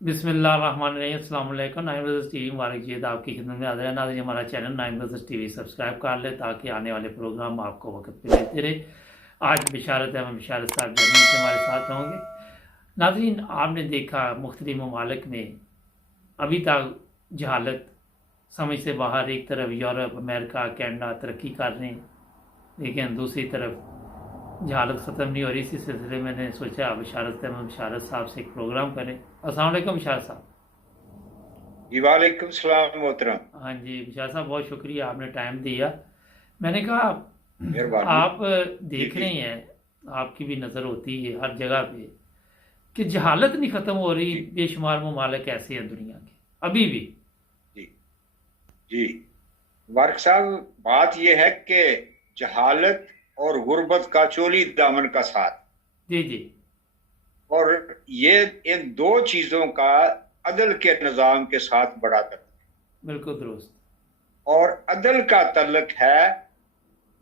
बिस्मिल्लाहिर्रहमानिर्रहीम। अस्सलाम वालेकुम। नाइन ब्रदर्स टीवी मुबारक आपकी खिदमत में हाजिर है। नाज़रीन, हमारा channel nine brothers TV subscribe कर ले ताकि आने वाले प्रोग्राम आपको वक्त पे मिलते रहे। आज बिशारत है, बिशारत साहब जर्मनी से हमारे साथ होंगे। नाज़रीन, आपने देखा मुख्तलिफ ममालिक में अभी तक जहालत समझ से बाहर, एक तरफ यूरोप, अमेरिका, कनाडा तरक्की कर रहे हैं, लेकिन दूसरी तरफ जहालत ख़त्म नहीं हो रही। इसी सिलसिले में मैंने सोचा बिशारत साहब से एक प्रोग्राम करें। अस्सलाम वालेकुम बिशारत साहब। जी वालेकुम सलाम मोहतरम। हाँ जी बिशारत साहब, बहुत शुक्रिया, आपने टाइम दिया। मैंने कहा मेहरबानी। आप जी देख जी। रहे हैं, आपकी भी नज़र होती है हर जगह पे कि जहालत नहीं ख़त्म हो रही। जी बेशुमार ममालिक ऐसे हैं दुनिया के अभी भी। जी जी। वारिक साहब, बात यह है कि जहालत और गुर्बत का चोली दामन का साथ, जी जी। और ये इन दो चीजों का अदल के निज़ाम के साथ बड़ा तल्लुक बिल्कुल दुरुस्त। है। और अदल का तल्लुक है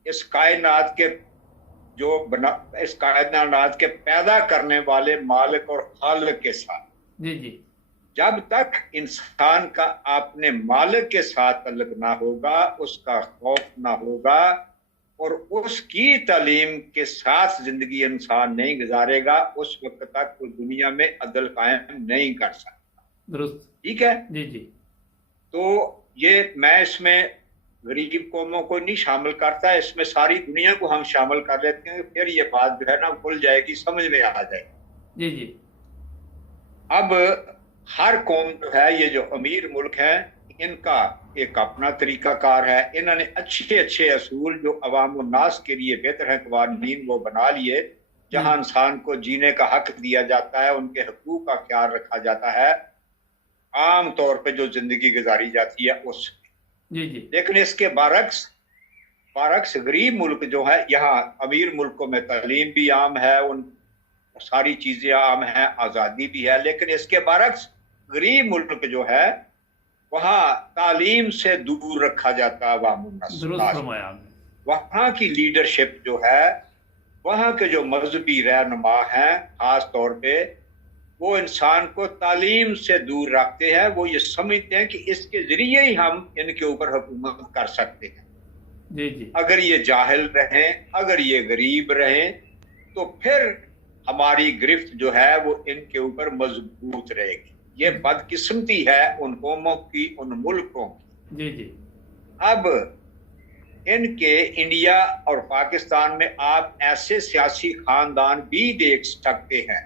इस कायनात के जो बना इस कायनात के पैदा करने वाले मालिक और खालिक के साथ। जी जी। जब तक इंसान का अपने मालिक के साथ तल्लुक ना होगा, उसका खौफ ना होगा और उसकी तालीम के साथ जिंदगी इंसान नहीं गुजारेगा, उस वक्त तक वो दुनिया में अदल कायम नहीं कर सकता। दुरुस्त। ठीक है। जी जी। तो ये मैं इसमें गरीब कौमों को नहीं शामिल करता, इसमें सारी दुनिया को हम शामिल कर लेते हैं, फिर ये बात जो है ना खुल जाएगी, समझ में आ जाएगी। जी जी। अब हर कौम जो है, ये जो अमीर मुल्क है, इनका एक अपना तरीका कार है। इन्होंने अच्छे अच्छे असूल जो अवाम नास के लिए बेहतर है कवानीन वो बना लिए, जहां इंसान को जीने का हक दिया जाता है, उनके हकूक का ख्याल रखा जाता है, आम तौर पे जो जिंदगी गुजारी जाती है उस। जी जी। लेकिन इसके बरक्स बरक्स गरीब मुल्क जो है, यहाँ अमीर मुल्कों में तालीम भी आम है, उन सारी चीजें आम हैं, आजादी भी है, लेकिन इसके बरक्स गरीब मुल्क जो है वहां तालीम से दूर रखा जाता है अवाम दुरुस्त नास। फरमाया आपने। वहां की लीडरशिप जो है, वहां के जो मजहबी रहनुमा हैं खास तौर पे, वो इंसान को तालीम से दूर रखते हैं। वो ये समझते हैं कि इसके जरिए ही हम इनके ऊपर हुकूमत कर सकते हैं। जी जी। अगर ये जाहिल रहें, अगर ये गरीब रहें, तो फिर हमारी गिरफ्त जो है वो इनके ऊपर मजबूत रहेगी। ये बदकिस्मती है उन कौमों की, उन मुल्कों की। जी जी। अब इनके इंडिया और पाकिस्तान में आप ऐसे सियासी खानदान भी देख सकते हैं।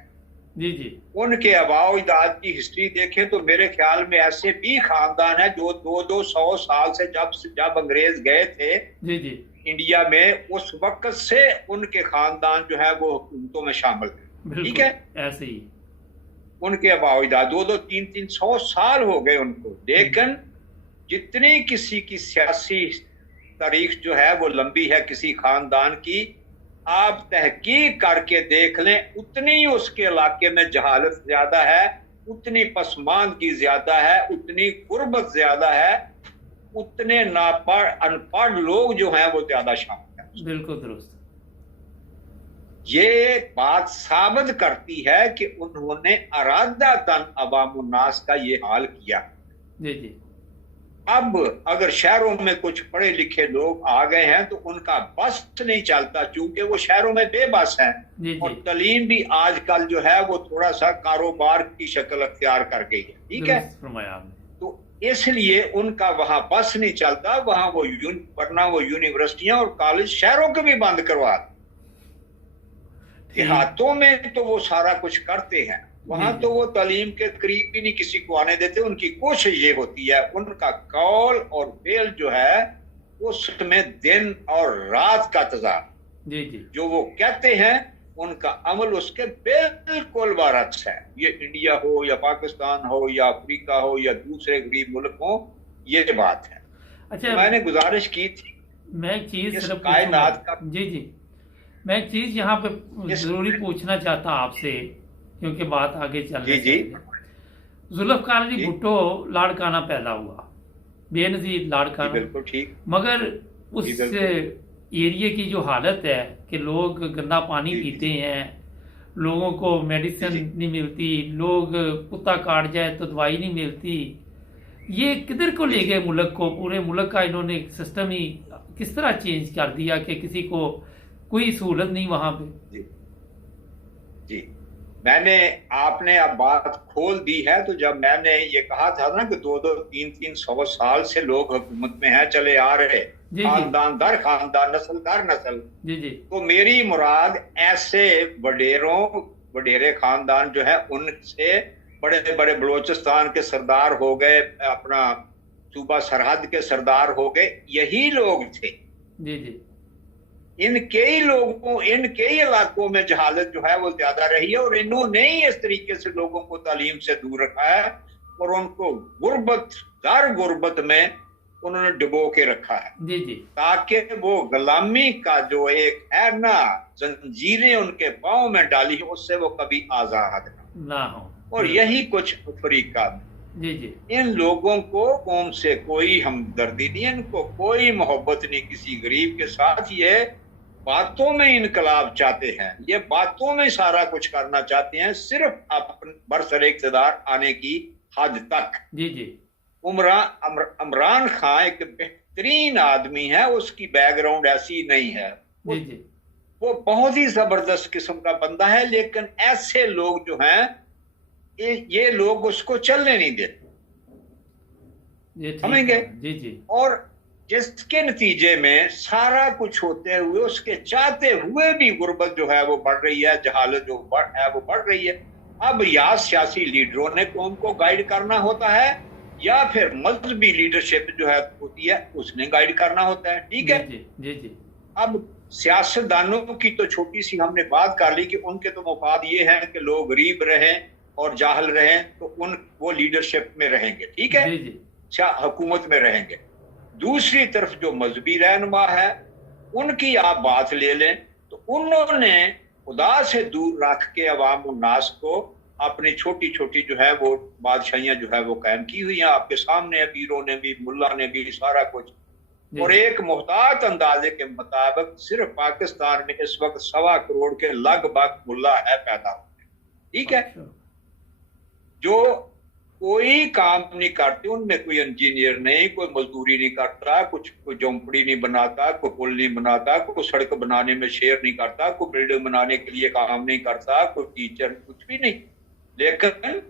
जी जी। उनके आबाओ अजदाद की हिस्ट्री देखें तो मेरे ख्याल में ऐसे भी खानदान है जो 200-200 साल से जब जब अंग्रेज गए थे जी जी। इंडिया में, उस वक्त से उनके खानदान जो है वो हुकूमतों में शामिल थे। ठीक बिल्कुल है। ऐसे ही। उनके अबाविदा 200-300 साल हो गए उनको, लेकिन जितनी किसी की सियासी तारीख जो है वो लंबी है किसी खानदान की, आप तहकीक करके देख लें, उतनी उसके इलाके में जहालत ज्यादा है, उतनी पसमानदगी ज्यादा है, उतनी गुर्बत ज्यादा है, उतने नापढ़ अनपढ़ लोग जो हैं वो ज्यादा शामिल हैं। बिल्कुल दुरुस्त। ये बात साबित करती है कि उन्होंने अरादातन अवाम उन्नास का ये हाल किया। जी जी। अब अगर शहरों में कुछ पढ़े लिखे लोग आ गए हैं तो उनका बस नहीं चलता, क्योंकि वो शहरों में बेबस हैं। जी जी। और तालीम भी आजकल जो है वो थोड़ा सा कारोबार की शक्ल अख्तियार कर गई है। ठीक है। दुरुस्त फरमाया आपने। तो इसलिए उनका वहां बस नहीं चलता, वहां वो वरना वो यूनिवर्सिटियां और कॉलेज शहरों के भी बंद करवा दें। ठीक। देहातों में तो वो सारा कुछ करते हैं, वहां जी तो जी। वो तालीम के करीब भी नहीं किसी को आने देते। उनकी कोशिश ये होती है, उनका कौल और फेल जो है उसमें दिन और रात का तजाद, जी जी। जो वो कहते हैं उनका अमल उसके बिल्कुल बरक्स है। ये इंडिया हो या पाकिस्तान हो या अफ्रीका हो या दूसरे गरीब मुल्क हो, ये बात है। अच्छा, तो मैंने गुजारिश की थी मैं एक चीज़ इस सिर्फ पूछूंगा। कायनात का जी जी। मैं एक चीज़ यहाँ पे इस ज़रूरी पूछना चाहता आपसे, क्योंकि बात आगे चलने जी से जी जुल्फ़कार अली जी भुट्टो लाड़काना पैदा हुआ, बेनज़ीर जी लाड़काना। बिल्कुल ठीक। मगर जी उस बिल्कुल। एरिए की जो हालत है कि लोग गंदा पानी जी पीते हैं, लोगों को मेडिसिन जी नहीं मिलती, लोग कुत्ता काट जाए तो दवाई नहीं मिलती। ये किधर को ले जी गए मुल्क को? पूरे मुल्क का इन्होंने सिस्टम ही किस तरह चेंज कर दिया कि किसी को कोई सहूलत नहीं वहां पे। जी जी। मैंने आपने अब बात खोल दी है। तो जब मैंने ये कहा था ना कि 2-2, 3-3 सौ साल से लोग हुकूमत में हैं, चले आ रहे, जी जी खानदान दर खानदान, नस्ल दर नस्ल, जी जी तो मेरी मुराद ऐसे वडेरे खानदान जो है उनसे, बड़े बड़े बलोचिस्तान के सरदार हो गए, अपना सूबा सरहद के सरदार हो गए, यही लोग थे। जी जी इनके ही इलाकों में जहालत जो है वो ज्यादा रही है, और इन्होंने ही इस तरीके से लोगों को तालीम से दूर रखा है और उनको गुर्बत में उन्होंने डुबो के रखा है, जी जी ताकि वो गुलामी का जो एक है ना जंजीरें उनके पांव में डाली, उससे वो कभी आजाद ना हो। और यही कुछ अफ्रीका में। जी जी इन लोगों को कौम से कोई हमदर्दी नहीं, इनको कोई मोहब्बत नहीं किसी गरीब के साथ। ये बातों में इनकलाब चाहते हैं, ये बातों में सारा कुछ करना चाहते हैं, सिर्फ अपन बरसरे इक़्तिदार आने की हद तक। जी जी इमरान खान एक बेहतरीन आदमी है, उसकी बैकग्राउंड ऐसी नहीं है, जी जी वो बहुत ही जबरदस्त किस्म का बंदा है, लेकिन ऐसे लोग जो हैं ये लोग उसको चलने नहीं देते, ये ठीक समझेंगे। है। जी जी और जिसके नतीजे में सारा कुछ होते हुए, उसके चाहते हुए भी गुर्बत जो है वो बढ़ रही है, जहालत जो है वो बढ़ रही है। अब या सियासी लीडरों ने कौम को गाइड करना होता है, या फिर मजहबी लीडरशिप जो है होती है उसने गाइड करना होता है, ठीक है। जी जी जी अब सियासतदानों की तो छोटी सी हमने बात कर ली कि उनके तो मुफाद ये है कि लोग गरीब रहें और जाहल रहें, तो वो लीडरशिप में रहेंगे, ठीक है, जी जी हुकूमत में रहेंगे। दूसरी तरफ जो मजहबी रहनुमा है, उनकी आप बात ले लें तो उन्होंने खुदा से दूर रख के अवाम उन्नास को अपनी छोटी छोटी जो है वो बादशाहियां जो है वो कायम की हुई हैं, आपके सामने है, पीरों ने भी, मुल्ला ने भी, सारा कुछ। और एक मुहतात अंदाजे के मुताबिक सिर्फ पाकिस्तान में इस वक्त 1.25 करोड़ के लगभग मुल्ला है पैदा हुए, ठीक है, जो कोई काम नहीं करते, उनमें कोई इंजीनियर नहीं, कोई मजदूरी नहीं करता, कोई झोंपड़ी नहीं बनाता, कोई पुल नहीं बनाता, कोई सड़क बनाने में शेयर नहीं करता, कोई बिल्डिंग बनाने के लिए काम नहीं करता, कोई टीचर, कुछ भी नहीं, लेकिन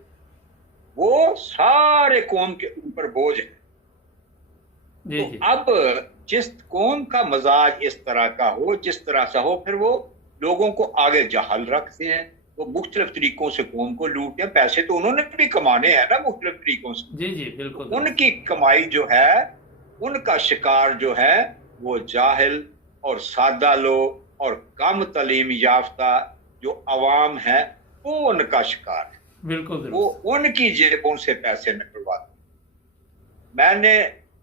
वो सारे कौम के ऊपर बोझ है। जी तो जी अब जिस कौम का मजाज इस तरह का हो, जिस तरह से हो, फिर वो लोगों को आगे जहल रखते हैं, वो मुख्तलिफ तरीकों से कौम को लूटते हैं। पैसे तो उन्होंने भी कमाने हैं ना मुख्तलिफ तरीकों से। जी जी बिल्कुल। उनकी कमाई जो है, उनका शिकार जो है वो जाहिल और सादा लोग और कम तालीम याफ्ता जो अवाम है, वो उनका शिकार है। बिल्कुल वो उनकी जेबों से पैसे निकलवाते। मैंने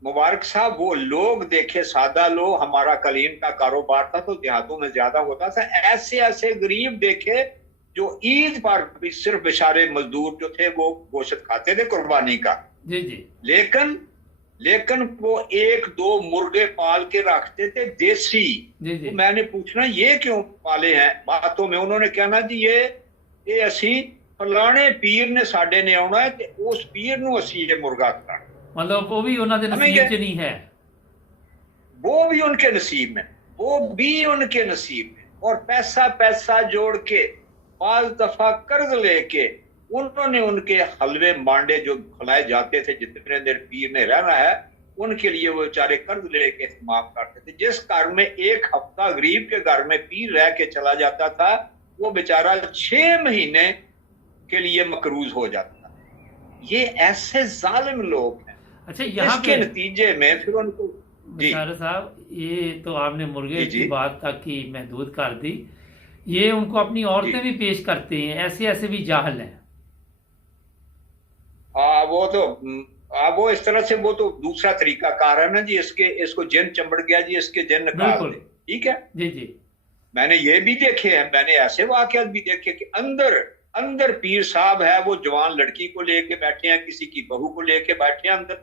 मुबारक साहब वो लोग देखे, सादा लोग, हमारा कलीन का कारोबार था तो देहातों में ज्यादा होता था, ऐसे ऐसे गरीब देखे जो ईद पर भी सिर्फ बेचारे मजदूर जो थे वो गोश्त खाते थे कुर्बानी का। जी जी लेकिन वो 1-2 मुर्गे पाल के रखते थे देसी। जी जी तो मैंने पूछना ये क्यों पाले हैं, बातों में उन्होंने कहना जी ये असी फलाने पीर ने साडे ने आना है ते उस पीर नूं असी ये मुर्गा खिलाना। मतलब वो भी उन्होंने नसीब च नहीं है, वो भी उनके नसीब में, वो भी उनके नसीब में। और पैसा जोड़ के, बाज़ दफा कर्ज लेके, उन्होंने उनके हलवे मांडे जो खिलाए जाते थे, जितने देर पीर ने रहना है, उनके लिए वो बेचारे कर्ज लेके इस्तेमाल करते थे। जिस घर में 1 हफ्ता गरीब के घर में पीर रह के चला जाता था, वो बेचारा 6 महीने के लिए मकरूज हो जाता था। ये ऐसे जालिम लोग हैं। अच्छा, यहाँ इसके नतीजे में फिर उनको बेचारे साहब, ये तो आपने मुर्गे जी की बात तक की महदूद कर दी, ये उनको अपनी औरतें भी पेश करते हैं, ऐसे ऐसे भी जाहल हैं। वो इस तरह से, वो तो दूसरा तरीका कार है ना जी, इसको जिन चमड़ गया जी, इसके जिन निकाल दे, ठीक है। जी जी मैंने ये भी देखे हैं, मैंने ऐसे वाकयात भी देखे कि अंदर पीर साहब है, वो जवान लड़की को लेके बैठे हैं, किसी की बहू को लेके बैठे हैं, अंदर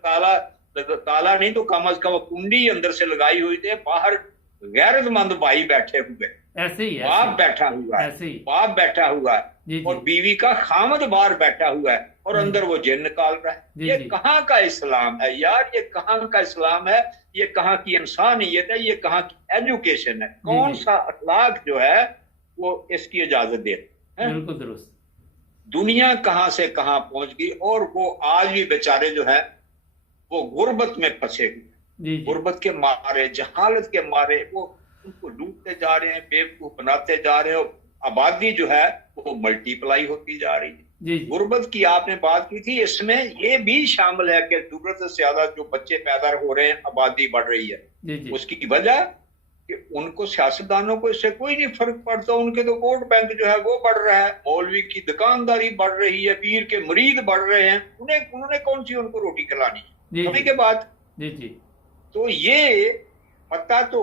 ताला नहीं तो कम अज कम कुंडी अंदर से लगाई हुई थी, बाहर गैरतमंद भाई बैठे हुए, ऐसे ही बाप बैठा हुआ है, ऐसे ही बाप बैठा हुआ है, जी और जी बीवी का खामद बाहर बैठा हुआ है और जी अंदर वो जिन निकाल रहा है। जी ये जी कहाँ का इस्लाम है यार, ये कहाँ का इस्लाम है, ये कहाँ की इंसानियत है, ये कहाँ की एजुकेशन है, जी कौन जी सा अखलाक जो है वो इसकी इजाजत देता है। बिल्कुल दुरुस्त दुनिया कहाँ से कहाँ पहुंच गई, और वो आज भी बेचारे जो है वो गुर्बत में फंसे हुए, जी जी गुर्बत के मारे, जहालत के मारे वो उनको लूटते जा रहे हैं, बेवकूफ बनाते जा रहे हो। आबादी जो है वो मल्टीप्लाई होती जा रही है। जी जी गुर्बत की आपने बात की थी, इसमें ये भी शामिल है कि जरूरत से ज्यादा जो बच्चे पैदा हो रहे हैं, आबादी बढ़ रही है। जी जी उसकी वजह कि उनको, सियासतदानों को इससे कोई नहीं फर्क पड़ता, उनके तो वोट बैंक जो है वो बढ़ रहा है, मौलवी की दुकानदारी बढ़ रही है, पीर के मरीद बढ़ रहे हैं, उन्होंने कौन सी उनको रोटी खिलानी है जी समय जी के बाद। जी जी तो ये पता तो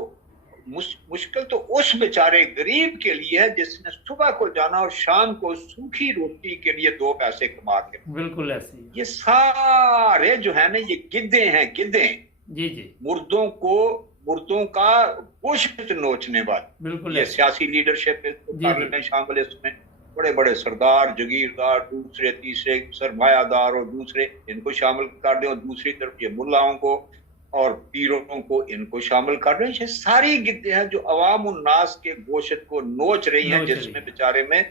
मुश्किल तो उस बेचारे गरीब के लिए है जिसने सुबह को जाना और शाम को सूखी रोटी के लिए 2 पैसे कमा के। बिल्कुल ऐसे ही ये सारे जो है ना, ये गिद्धे हैं, गिद्धे, जी जी मुर्दों का गोश्त नोचने वाले। बिल्कुल ये ऐसे सियासी लीडरशिप जी जी में शामिल है, इसमें बड़े बड़े सरदार, जगीरदार, दूसरे तीसरे सरमायादार और दूसरे, इनको शामिल कर दें, और दूसरी तरफ ये मुल्लाओं को और पीरों को, इनको शामिल कर रहे हैं। ये सारी गिद्दे हैं जो अवाम उन्नास के गोश्त को नोच रही हैं, नोच रही जिसमें है। बेचारे में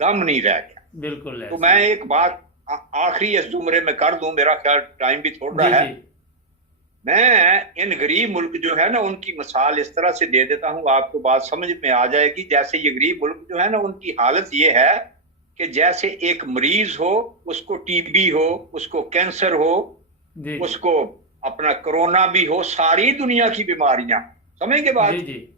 दम नहीं रह गया। बिल्कुल तो ऐसे मैं एक बात आखिरी इस जुमरे में कर दूं, मेरा ख्याल टाइम भी थोड़ा जी है। जी मैं इन गरीब मुल्क जो है ना, उनकी मिसाल इस तरह से दे देता हूं, आपको बात समझ में आ जाएगी। जैसे ये गरीब मुल्क जो है ना, उनकी हालत ये है कि जैसे एक मरीज हो, उसको टीबी हो, उसको कैंसर हो, जी जी उसको अपना कोरोना भी हो, सारी दुनिया की बीमारियां समय के बाद, जी जी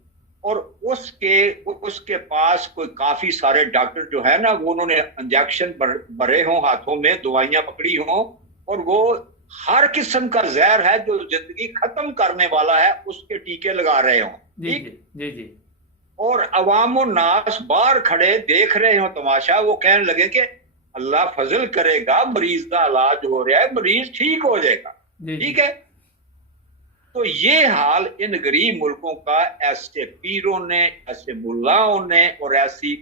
और उसके पास कोई काफी सारे डॉक्टर जो है ना, वो उन्होंने इंजेक्शन भरे हों हाथों में, दवाइयां पकड़ी हों, और वो हर किस्म का जहर है जो जिंदगी खत्म करने वाला है, उसके टीके लगा रहे हों, जी ठीक। जी जी और अवामो नास बाहर खड़े देख रहे हो तमाशा, वो कहने लगे कि अल्लाह फजल करेगा, मरीज का इलाज हो रहा है, मरीज ठीक हो जाएगा, जी ठीक है। तो ये हाल इन गरीब मुल्कों का ऐसे पीरों ने, ऐसे मुल्लाओं ने और ऐसी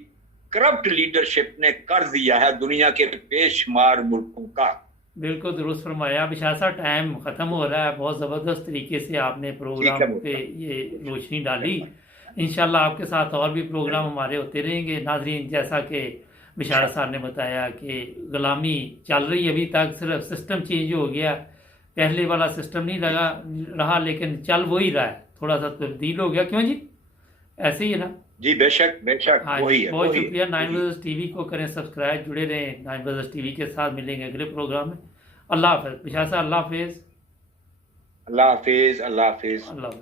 करप्ट लीडरशिप ने कर दिया है दुनिया के बेशुमार मुल्कों का। बिल्कुल दुरुस्त फरमाया। अब शाह साहब टाइम ख़त्म हो रहा है, बहुत ज़बरदस्त तरीके से आपने प्रोग्राम पे ये रोशनी डाली। इंशाल्लाह आपके साथ और भी प्रोग्राम हमारे होते रहेंगे। नाजरीन, जैसा कि बिशारत साहब ने बताया कि गुलामी चल रही है अभी तक, सिर्फ सिस्टम चेंज हो गया, पहले वाला सिस्टम नहीं रहा, लेकिन चल वही रहा है, थोड़ा सा तब्दील हो गया। क्यों जी, ऐसे ही है ना? जी बेशक बेशक, हाँ वही जी, है, बहुत वही शुक्रिया। है। 9 ब्रदर्स टीवी को करें सब्सक्राइब, जुड़े रहें 9 ब्रदर्स टीवी के साथ। मिलेंगे अगले प्रोग्राम में। अल्लाह हाफ़िज़। बिशार साहब अल्लाह हाफ़िज़। अल्लाह हाफिज, अल्लाह हाफिज। अल्लाह हाफ़िज़।